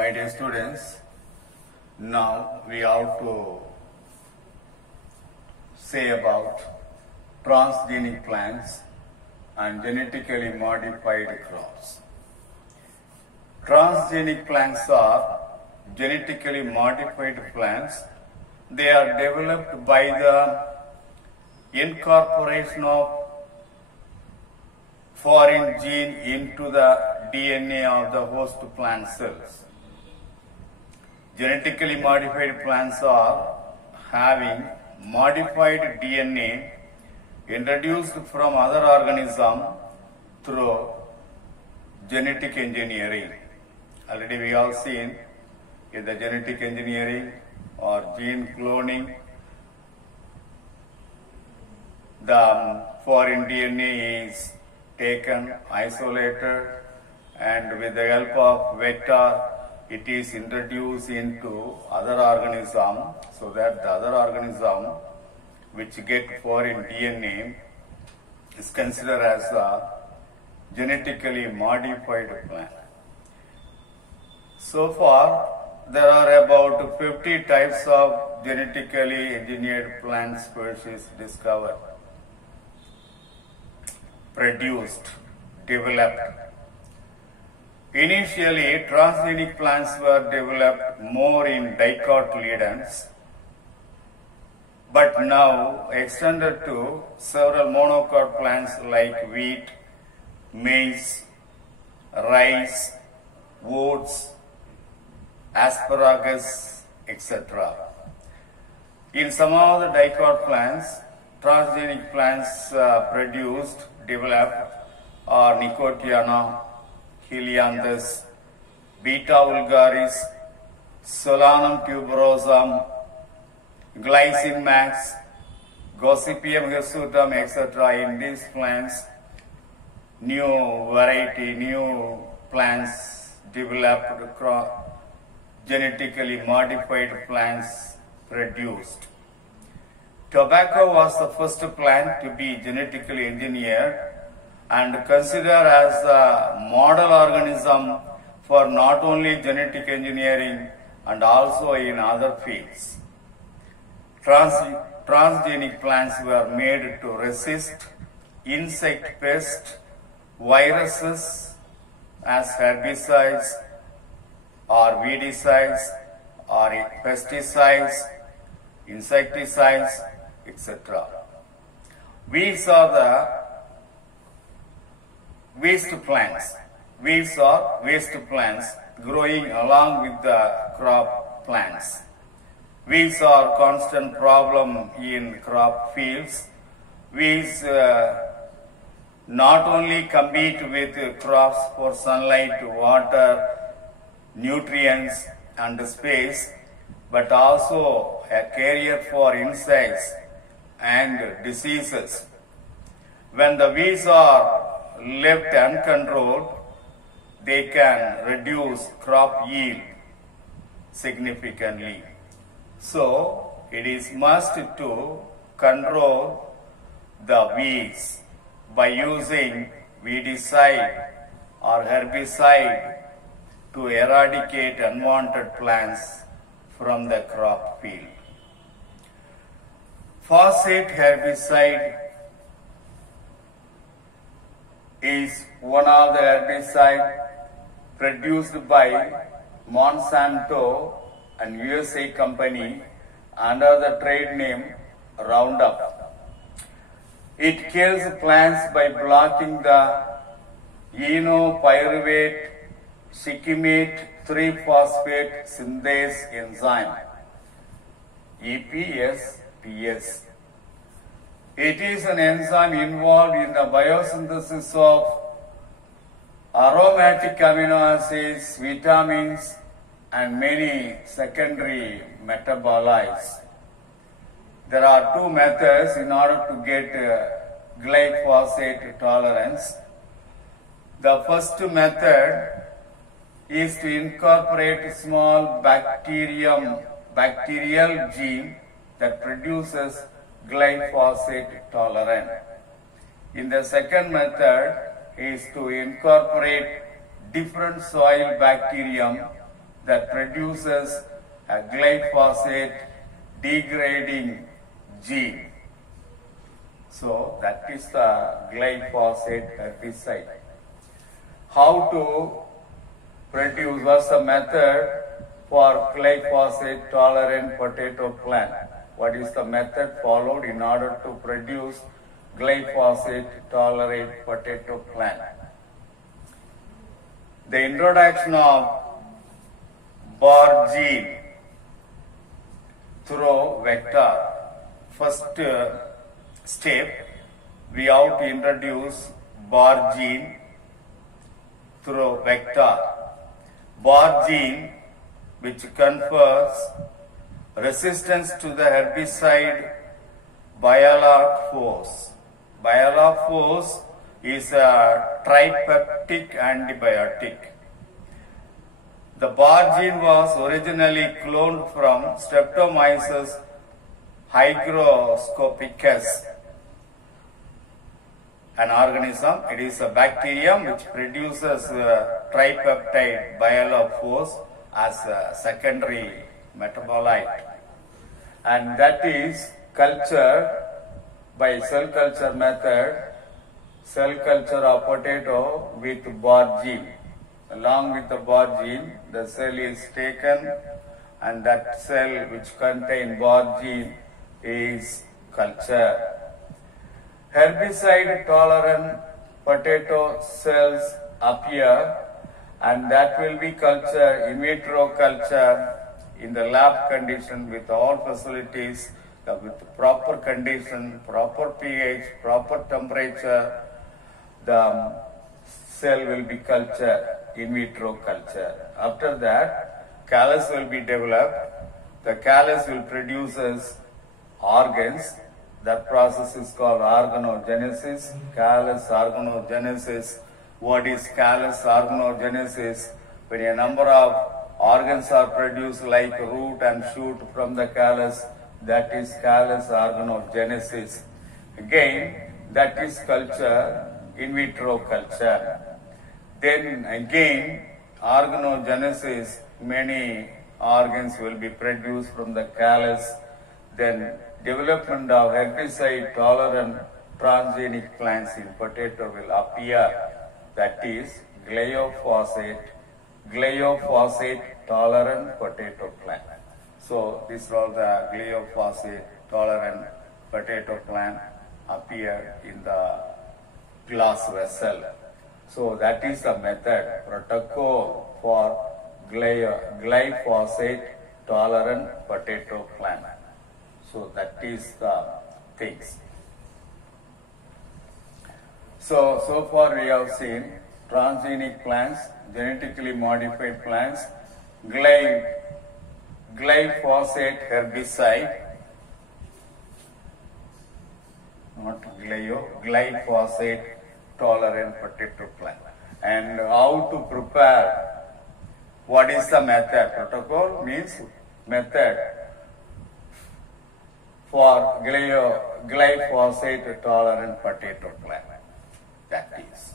My dear students, now we have to say about transgenic plants and genetically modified crops. Transgenic plants are genetically modified plants. They are developed by the incorporation of foreign gene into the DNA of the host plant cells. Genetically modified plants are having modified DNA introduced from other organism through genetic engineering. Already we have seen in the genetic engineering or gene cloning, the foreign DNA is taken, isolated, and with the help of vector, it is introduced into other organism, so that the other organism which get foreign DNA is considered as a genetically modified plant. So far, there are about 50 types of genetically engineered plant species discovered, produced, developed. Initially, transgenic plants were developed more in dicotyledons, but now extended to several monocot plants like wheat, maize, rice, oats, asparagus, etc. In some of the dicot plants, transgenic plants developed are Nicotiana, Helianthus, Beta vulgaris, Solanum tuberosum, Glycine max, Gossypium hirsutum, etc. In these plants, new plants developed, genetically modified plants produced. Tobacco was the first plant to be genetically engineered and considered as a model organism for not only genetic engineering and also in other fields. Transgenic plants were made to resist insect pests, viruses as herbicides or weedicides or pesticides, insecticides, etc. Weeds are the waste plants. Weeds are waste plants growing along with the crop plants. Weeds are constant problem in crop fields. Weeds not only compete with crops for sunlight, water, nutrients and space, but also a carrier for insects and diseases. When the weeds are left uncontrolled, they can reduce crop yield significantly. So, it is must to control the weeds by using weedicide or herbicide to eradicate unwanted plants from the crop field. Phosphate herbicide is one of the herbicides produced by Monsanto and USA company under the trade name Roundup. It kills plants by blocking the enopyruvate shikimate 3-phosphate synthase enzyme, EPSPS. It is an enzyme involved in the biosynthesis of aromatic amino acids, vitamins, and many secondary metabolites. There are two methods in order to get glyphosate tolerance. The first method is to incorporate small bacterial gene that produces glyphosate tolerant. In the second method is to incorporate different soil bacterium that produces a glyphosate degrading gene. So that is the glyphosate herbicide. How to produce, what's the method for glyphosate tolerant potato plant? What is the method followed in order to produce glyphosate tolerant potato plant? The introduction of bar gene through vector. First step, we have to introduce bar gene through vector. Bar gene, which confers resistance to the herbicide bialaphos. Bialaphos is a tripeptic antibiotic. The bar gene was originally cloned from Streptomyces hygroscopicus, an organism. It is a bacterium which produces tripeptide bialaphos as a secondary metabolite, and that is cultured by cell culture method, cell culture of potato with bar gene. Along with the bar gene, the cell is taken and that cell which contains bar gene is cultured. Herbicide tolerant potato cells appear, and that will be cultured, in vitro culture, in the lab condition with all facilities, with proper condition, proper pH, proper temperature. The cell will be cultured, in vitro culture. After that, callus will be developed. The callus will produce organs. That process is called organogenesis. Callus organogenesis. What is callus organogenesis? When a number of organs are produced like root and shoot from the callus, that is callus organogenesis. Again, that is culture, in vitro culture. Then again, organogenesis, many organs will be produced from the callus. Then development of herbicide tolerant transgenic plants in potato will appear. That is glyphosate tolerant potato plant. So these are the glyphosate tolerant potato plant appear in the glass vessel. So that is the method, protocol for glyphosate tolerant potato plant. So that is the things. So far we have seen transgenic plants, genetically modified plants, glyphosate herbicide, not glyphosate tolerant potato plant, and how to prepare. What is the method? Protocol means method for glyphosate tolerant potato plant. That is.